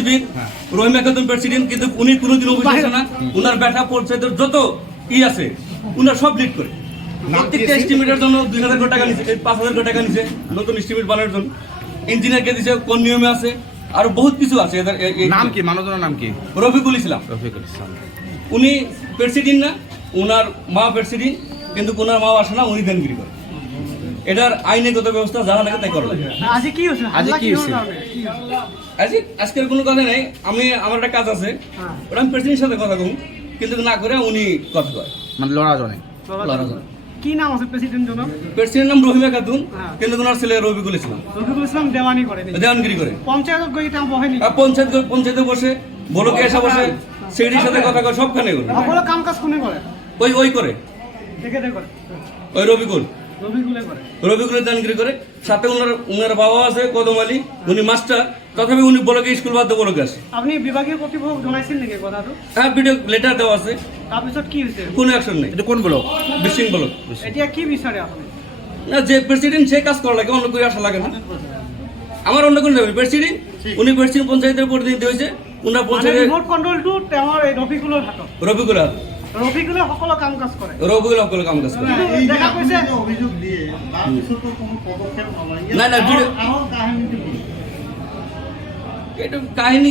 বুদ্ধিজীবী রহিমা খাতুন প্রেসিডেন্ট, কিন্তু উনি কোনোদিন অফিসে আসে না। উনার ব্যাটা পঞ্চায়েতের যত আছে উনার সব লিড করে। প্রত্যেকটা এস্টিমেটের জন্য 2,000 কোটি টাকা নিছে, 5,000 কোটি টাকা নিছে নতুন এস্টিমেট বানানোর জন্য। ইঞ্জিনিয়ারকে দিছে, কোন নিয়মে আছে, আরো বহুত কিছু আছে। নাম কি মানুষজনের নাম কি? রফিকুল ইসলাম। রফিকুল ইসলাম। উনি প্রেসিডেন্ট না, উনার মা প্রেসিডেন্ট, কিন্তু উনার মা আসে না, উনি দেনগিরি করে। এটার আইনগত ব্যবস্থা যারা লাগে তাই করবে। আজকে কি হয়েছে? আজকের কোনো কথা নেই, আমার একটা কাজ আছে, ওটা আমি প্রেসিডেন্টের সাথে কথা কম, কিন্তু না করে উনি কথা কয়, মানে লড়া জনে। কি নাম আছে প্রেসিডেন্ট জনাব? প্রেসিডেন্ট নাম রহিমা খাতুন, কিন্তু ওনার ছেলে রফিকুল ইসলাম। রফিকুল ইসলাম দেওয়ানি করে, দেওয়ানগিরি করে। পঞ্চায়েত গইটা বহেনি, পঞ্চায়েতে বসে, বলকে এসে বসে, সেক্রেটারির সাথে কথা কয়, সবখানে করে। সকল কাম কাজ কোনে করে? ওই করে, দেখে করে, ওই রফিকুল করে, রফিকুলের দানগিরি করে। সাথে উনার বাবা আছে কদম আলী, উনি মাস্টার, তথাপি উনি বলকে স্কুল বাদ দিয়ে বলকে আসে। আপনি বিভাগীয় কর্তৃপক্ষ জানাইছেন নাকি কথাটো? হ্যাঁ, ভিডিও লেটার দেওয়া আছে। তারপিছত কি হয়েছে? কোনো অ্যাকশন নেই। এটা কোন ব্লক? বিশিং ব্লক। এটা কি বিচারে আপনি? না, যে প্রেসিডেন্ট সে কাজ করা লাগে, অন্য করে আসা লাগে না। আমার অন্য কোনো যাবে প্রেসিডেন্ট, উনি প্রেসিডেন্ট পঞ্চায়েতের প্রতিনিধি হয়েছে, উনার পঞ্চায়েতের রিমোট কন্ট্রোল টু আমার এই রফিকুলের হাতত। রফিকুল হাত, রফিকুলে সকল কাম কাজ করে। রফিকুল সকল কাম কাজ করে। কিন্তু দেখা কইছে অভিযোগ দিয়ে তার পিছতো কোনো পদক্ষেপ নয়। না ভিডিও আমার কাহিনীটি কি? এটা কাহিনী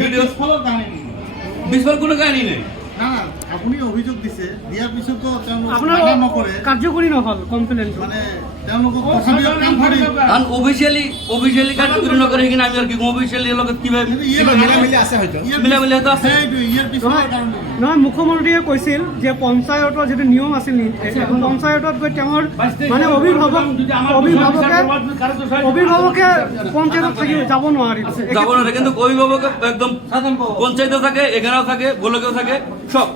ভিডিও বিস্ফোরণ কোনো কাহিনী নেই। না না, আপনি অভিযোগ দিছে দিয়ার পিছত তো আপনার মানা নকৰে কার্যকরী নহল কমপ্লেইন। মানে তেওঁলোকক তথাপিও কাম কৰি কারণ অফিসিয়ালি কার্যকরী নকরে, কিনা আমি আর কি অফিসিয়ালি লোক কিভাবে মিলামিলি আছে হয়তো। মিলামিলি তো আছে। ইয়াৰ পিছৰ কাৰণে নহয়, মুখ্যমন্ত্ৰীয়ে কৈছিল যে পঞ্চায়তৰ যিটো নিয়ম আছিল, পঞ্চায়তত গৈ তেওঁৰ মানে অভিভাৱকে পঞ্চায়তত থাকি যাব নোৱাৰিব। যাব না, কিন্তু অভিভাবক একদম পঞ্চায়েতে থাকে, এখানেও থাকে, ব্লকেও থাকে, সব